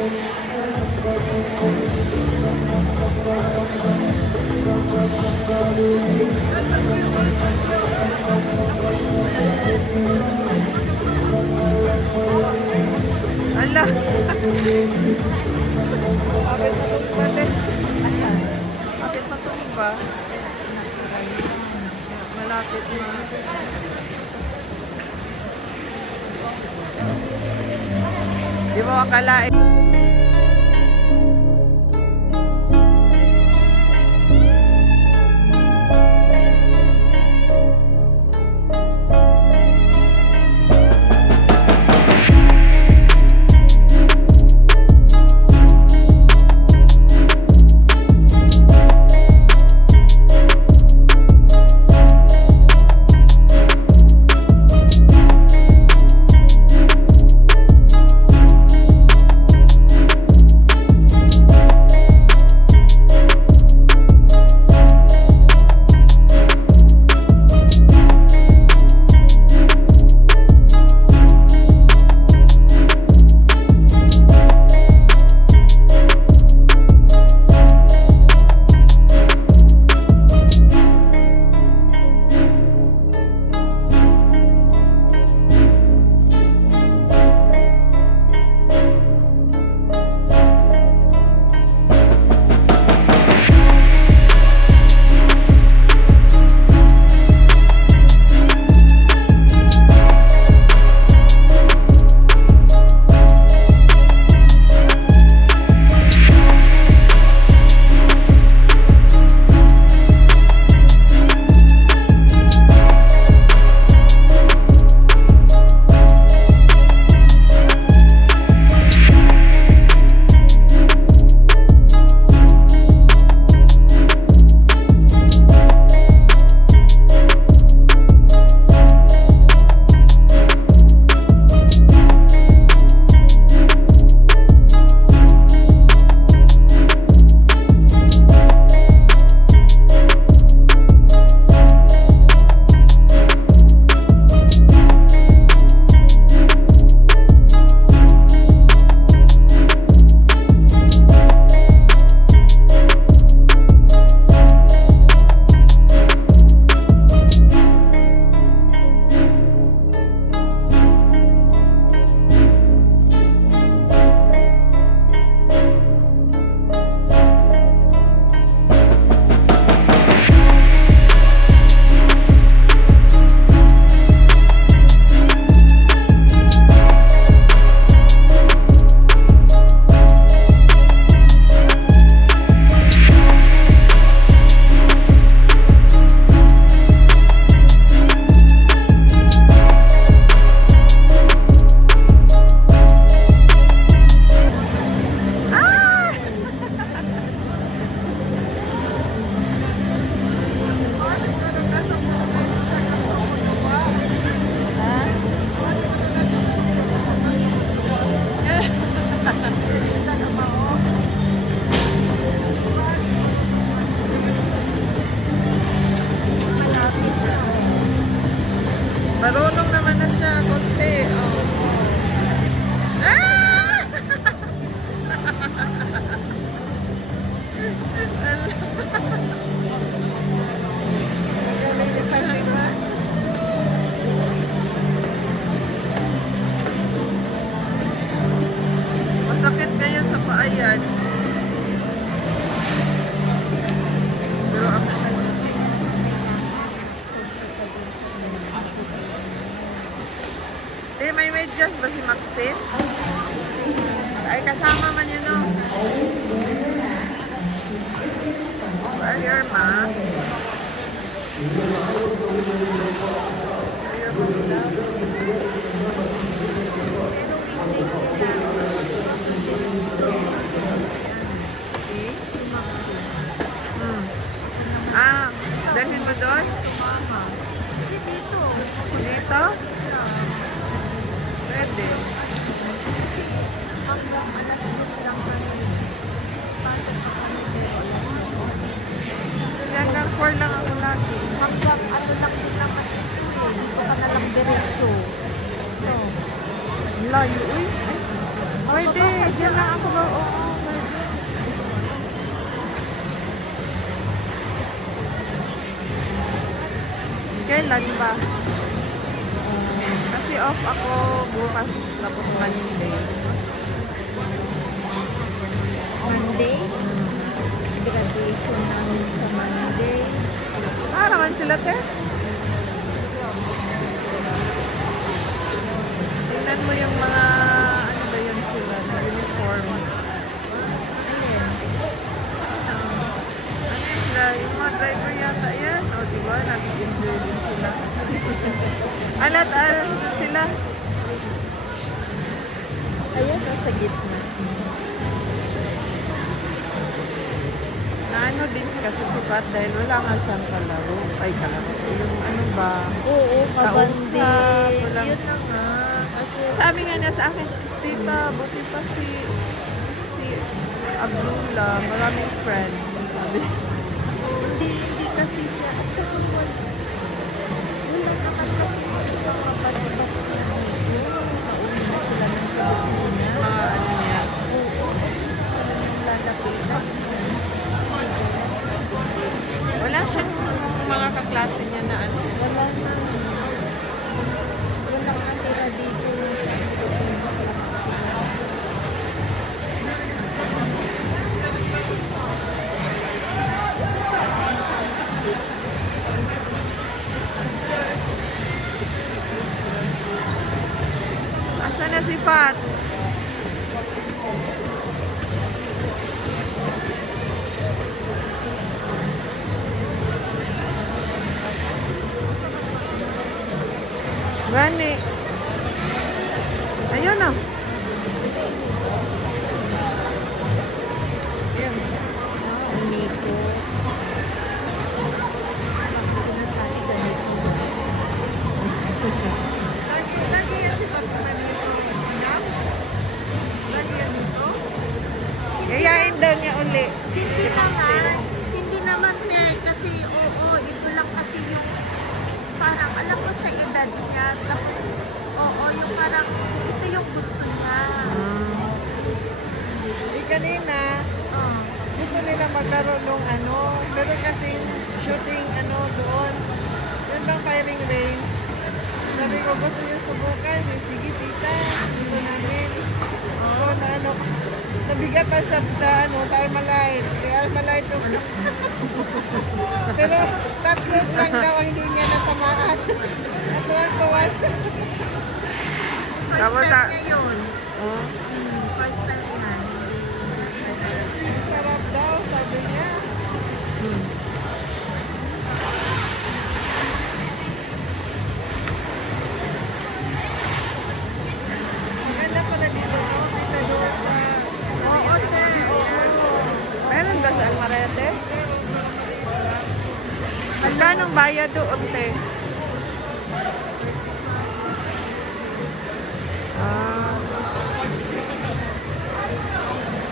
Ala! Kapit na itong pwede. Kapit na itong ba? Malapit na. Di mo akalain. Marunong naman na siya, konti. Oh. Ah! Masakit kaya sa paa yan. Pero ako may medyas ba si Maxine? Ay, kasama man yun, no? Where your ma? Ah, dalhin mo doon? Dito. Dito? Pwede. Hanggang alas 10 lang kami. Hanggang 4 lang ako lagi. Hanggang ano lang din naman ito eh. Dito ka na lang diretso. So, Layo, uy. Pwede. Diyan lang ako kailan ba? Kasi off ako bukas tapos Monday. Monday. Graduation namin sa Monday. Naman sila, te. Tingnan mo yung mga, ano ba yun sila, na uniform. Ano sila, yung mga driver yata yan. O, diba, nag-enjoy din sila. Alat-alat sila. Ayan, nasa gitna. Naano din kasi sikat dahil wala nga siyang kalaro. Ay, kalaro. Yung ano ba? Oo, Kausap, kabansi. walang- Yun na nga. Kasi, Sabi nga niya sa akin, tita, buti pa si Abdullah, maraming friends. Sabi, hindi kasi siya. At saka wala naman kasi ibang kabat-bat na yun. Nauna sila ng Pilipinas. mga ano niya. Oo, kasi parang lalapitan. Wala siyang mga kaklase niya na ano. Wala na. Walang natira dito sa Pilipinas. Asa na si Pat? Gani. Ayun na. Ayan. Niko. Sinasabi ganito. Lagi yan si Pat na dito. Lagi yan dito. Yayain daw niya uli. Hindi naman kasi oo, ito lang kasi yung parang alam ko sa edad niya, tapos oo, yung parang ito yung gusto niya. Kanina, Oh. gusto nila magkaroon ng ano, pero kasi shooting ano doon. Yun bang firing range. Sabi ko, gusto niyo subukan. Eh, sige, tita. Gusto namin. So, na ano, nabigat pa sa ano, sa Armalite. Kaya Armalite yung pero tatlo lang daw ang hindi niya natamaan. Natuwang-tuwa siya. First time niya yun. Oh, First time niya. sarap daw, sabi niya. Maganda pala dito, no? Kita doon sa... Oo, sir. Meron ba sa Almarete? Magkano ang bayad doon, te? Ah.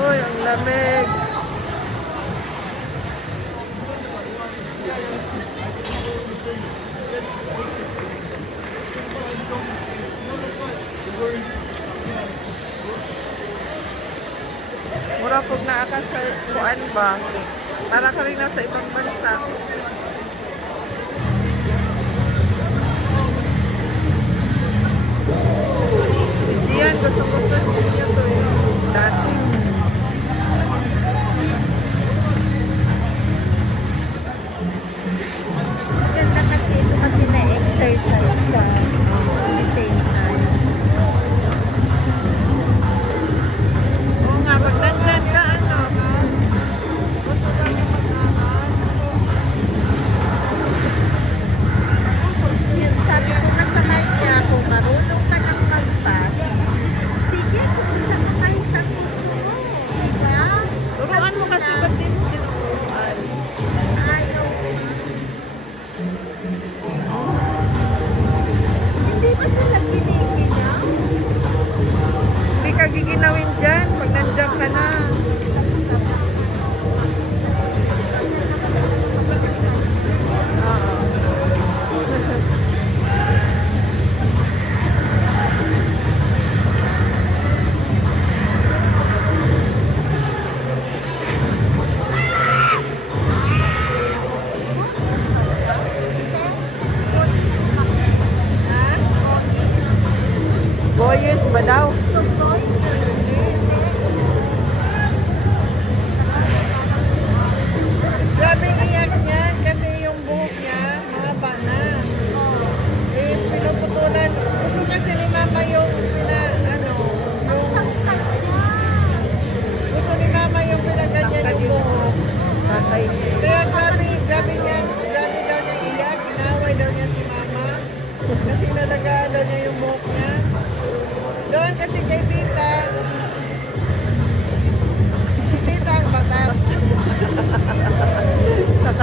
Uy, ang lamig. Mura pag naakas sa kuan ba? Para ka rin nasa ibang bansa. Hindi yan, gusto-gusto ninyo to eh. Dati. Maganda kasi ito kasi na-exercise ka. At the same time. Oo nga, magdandan ka ano. Gusto ka niya mag-aral. Yun, sabi ko na sa kanya, kung marunong ka ng mag-pass, sige, kung sa kahit sa gusto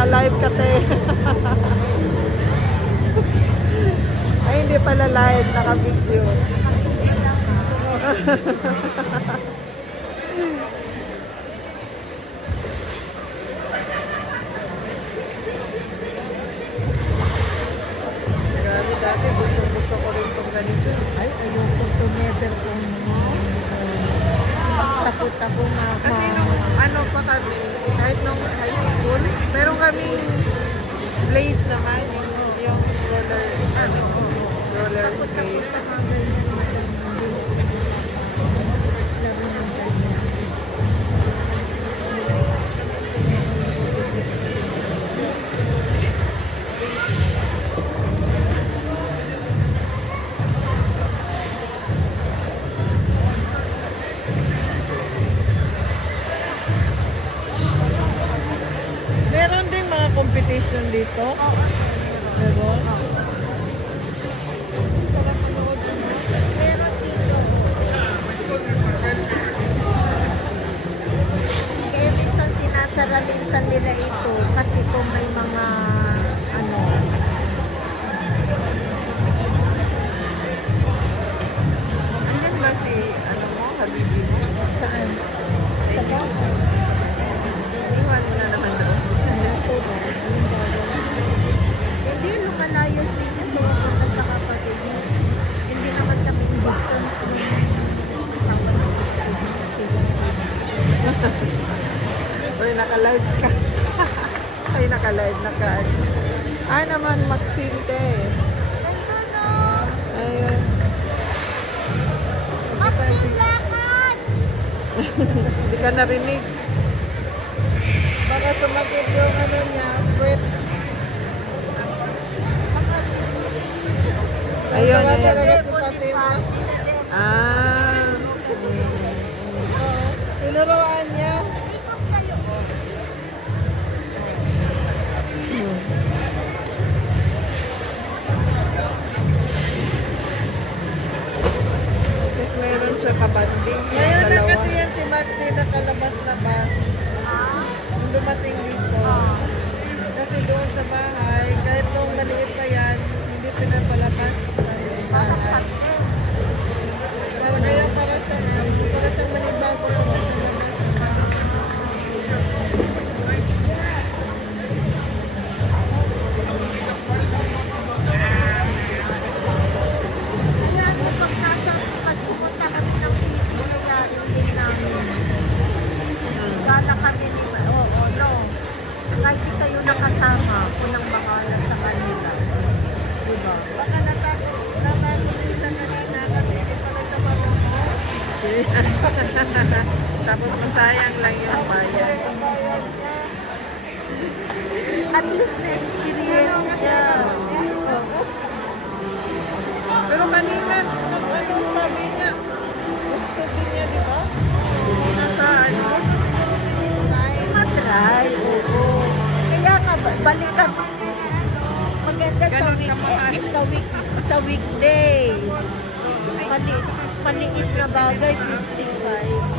Naka-live ka, te. Ay, hindi pala live. Naka-video. Grabe, dati gusto ko rin itong ganito. Ay, ayoko together ko mo. Takot ako nga. Kasi nung ano pa kami, kahit nung high school, meron kaming blaze naman, yung roller skate. Meron din mga competition dito. Meron? Meron dito. Kaya minsan sinasara minsan nila ito kasi kung may mga ano. Andyan ba si, ano mo, Habibi mo? Saan? Sa bahay. Iwan mo na naman doon. Hindi, lumalayo din yan. Pumunta sa kapatid niya. Hindi naman kami distance ng kasama ng Uy, naka-live ka. Ay, naka-live na ka. Ay, naman, magsinte. Ayun. Magsilakan! Hindi ka narinig. Baka sumakit yung ano niya, sweat. Ayun, ayun. Si Fatima. Ah. Tinuruan niya. Ikot kayo. Tapos meron siya kabanding. Ngayon na kasi yan si Maxi nakalabas-labas. Nung dumating dito. Kasi doon sa bahay, kahit nung maliit pa yan, hindi pinapalabas sa bahay. Kaya para siyang manibago ko kasi naman. Kaya pag pumunta kami ng city, yayain din namin. Gala kami ni oo, no. Kahit di kayo nakasama, unang bahala sa kanila. Diba? Baka natakot din sa kanina kasi hindi pala siya marunong. Tapos masayang lang yung bayan. At least na-experience niya. Pero kanina, ano sabi niya, gusto din niya, di ba? Nasa ano? Matry, oo. Kaya nga, balikan maganda Ganon kamahal. sa weekday. Maliit na bagay, 55.